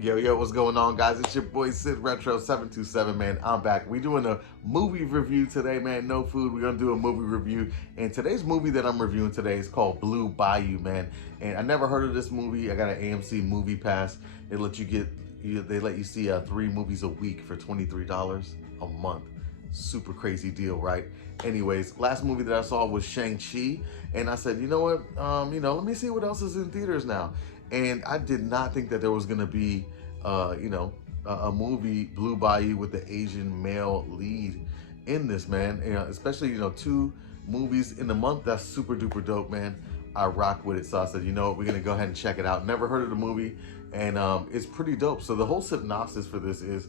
Yo, what's going on, guys? It's your boy Sid Retro 727, man. I'm back. We doing a movie review today, man. No food. We're gonna do a movie review, and today's movie that I'm reviewing today is called Blue Bayou, man. And I never heard of this movie. I got an AMC Movie Pass. They let you see 3 movies a week for $23 a month. Super crazy deal, right? Anyways, last movie that I saw was Shang-Chi, and I said, you know what? Let me see what else is in theaters now. And I did not think that there was gonna be, a movie, Blue Bayou, with the Asian male lead in this, man. Especially 2 movies in the month. That's super duper dope, man. I rock with it. So I said, you know what? We're gonna go ahead and check it out. Never heard of the movie, and it's pretty dope. So the whole synopsis for this is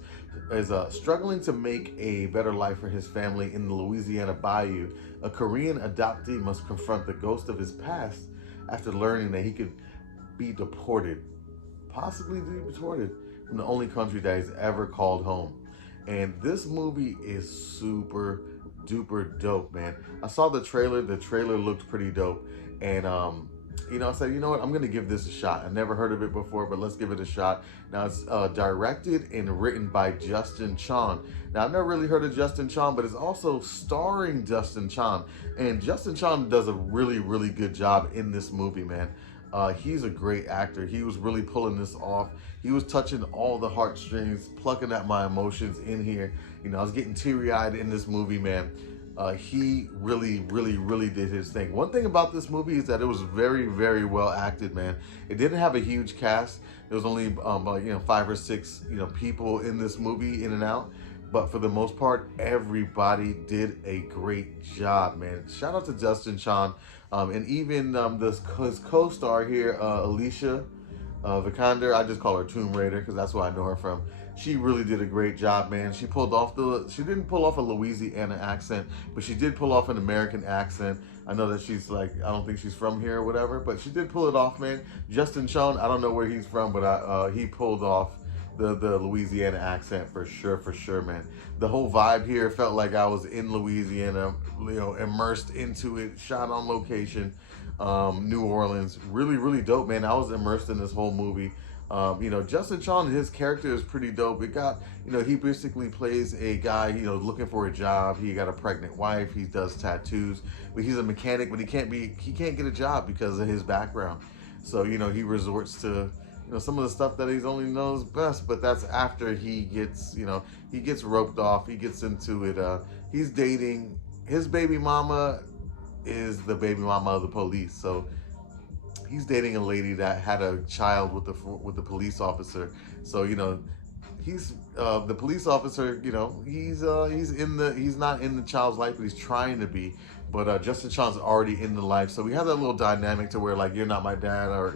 struggling to make a better life for his family in the Louisiana Bayou. A Korean adoptee must confront the ghost of his past after learning that he could be deported, possibly be deported from the only country that he's ever called home. And this movie is super duper dope, man. I saw the trailer. The trailer looked pretty dope, and I said, you know what, I'm gonna give this a shot. I never heard of it before, but let's give it a shot. Now it's directed and written by Justin Chon. Now I've never really heard of Justin Chon, but it's also starring Justin Chon, and Justin Chon does a really, really good job in this movie, man. He's a great actor. He was really pulling this off. He was touching all the heartstrings, plucking at my emotions in here. I was getting teary-eyed in this movie, man. He really, really, really did his thing. One thing about this movie is that it was very, very well acted, man. It didn't have a huge cast. There was only 5 or 6 people in this movie, in and out. But for the most part, everybody did a great job, man. Shout out to Justin Chon. And even his co-star here, Alicia Vikander. I just call her Tomb Raider because that's where I know her from. She really did a great job, man. She didn't pull off a Louisiana accent, but she did pull off an American accent. I know that I don't think she's from here or whatever, but she did pull it off, man. Justin Chon, I don't know where he's from, but he pulled off the Louisiana accent for sure, man. The whole vibe here felt like I was in Louisiana, immersed into it, shot on location, New Orleans. Really, really dope, man. I was immersed in this whole movie. Justin Chon, his character is pretty dope. He basically plays a guy, looking for a job. He got a pregnant wife. He does tattoos, but he's a mechanic, but he can't get a job because of his background. So, he resorts to some of the stuff that he's only knows best, but that's after he gets roped off. He gets into it. He's dating, his baby mama is the baby mama of the police. So he's dating a lady that had a child with the police officer. So he's the police officer. He's not in the child's life, but he's trying to be. But Justin Chon's already in the life, so we have that little dynamic to where, like, you're not my dad, or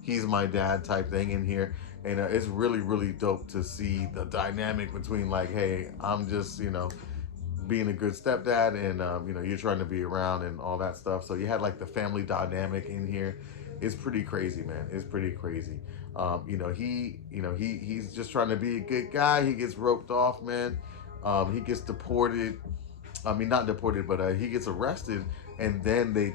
he's my dad type thing in here. And it's really, really dope to see the dynamic between, like, hey, I'm just being a good stepdad, and you're trying to be around and all that stuff. So you had like the family dynamic in here. It's pretty crazy, man. It's pretty crazy. He's just trying to be a good guy. He gets roped off, man. He gets deported. I mean, not deported, but he gets arrested, and then they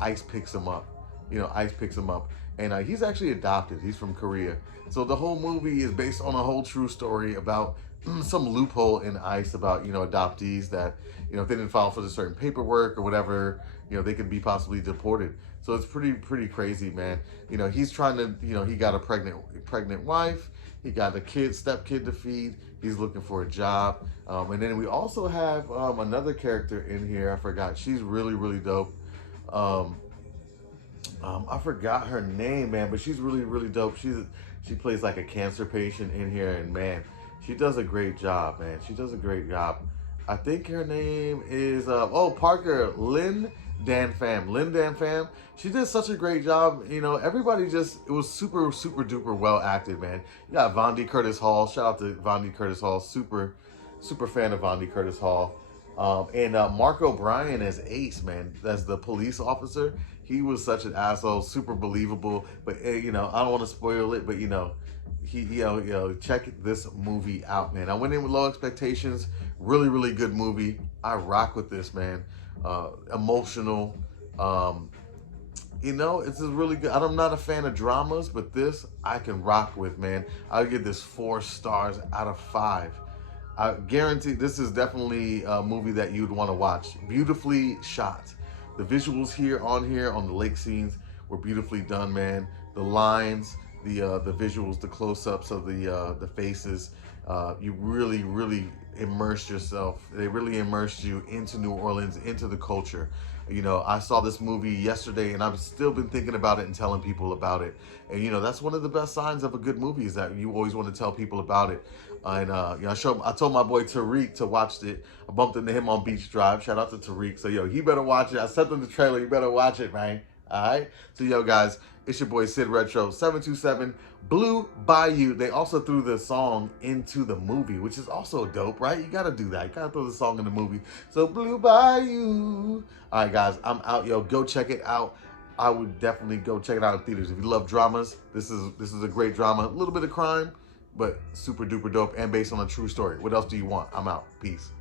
ICE picks him up. ICE picks him up, and he's actually adopted. He's from Korea. So the whole movie is based on a whole true story about some loophole in ICE about adoptees that if they didn't file for the certain paperwork or whatever, they could be possibly deported. So it's pretty crazy, man. He's trying to he got a pregnant wife. He got a step-kid to feed. He's looking for a job. And then we also have another character in here. I forgot. She's really, really dope. I forgot her name, man, but she's really, really dope. She plays like a cancer patient in here, and man, she does a great job, man. She does a great job. I think her name is Parker Lynn Dan Pham. Lynn Dan Pham. She did such a great job. Everybody it was super, super duper well acted, man. You got Vondi Curtis Hall. Shout out to Vondi Curtis Hall. Super, super fan of Vondi Curtis Hall. And Mark O'Brien as Ace, man, as the police officer. He was such an asshole, super believable. But I don't want to spoil it, but check this movie out, man. I went in with low expectations. Really, really good movie. I rock with this, man. Emotional. you know, it's just really good. I'm not a fan of dramas, but this I can rock with, man. I'll give this 4 stars out of 5. I guarantee this is definitely a movie that you'd want to watch. Beautifully shot. The visuals here on the lake scenes were beautifully done, man. The lines, the visuals, the close-ups of the faces. You really immersed yourself. They really immersed you into New Orleans, into the culture. You know, I saw this movie yesterday, and I've still been thinking about it and telling people about it. And you know, that's one of the best signs of a good movie is that you always want to tell people about it. And you know, I told my boy Tariq to watch it. I bumped into him on Beach Drive. Shout out to Tariq. So yo, he better watch it. I sent him the trailer. You better watch it, man. All right. So yo, guys, it's your boy Sid Retro 727 Blue Bayou. They also threw the song into the movie, which is also dope, right? You gotta do that. You gotta throw the song in the movie. So Blue Bayou. All right, guys, I'm out. Yo, go check it out. I would definitely go check it out in theaters. If you love dramas, this is a great drama. A little bit of crime, but super duper dope and based on a true story. What else do you want? I'm out. Peace.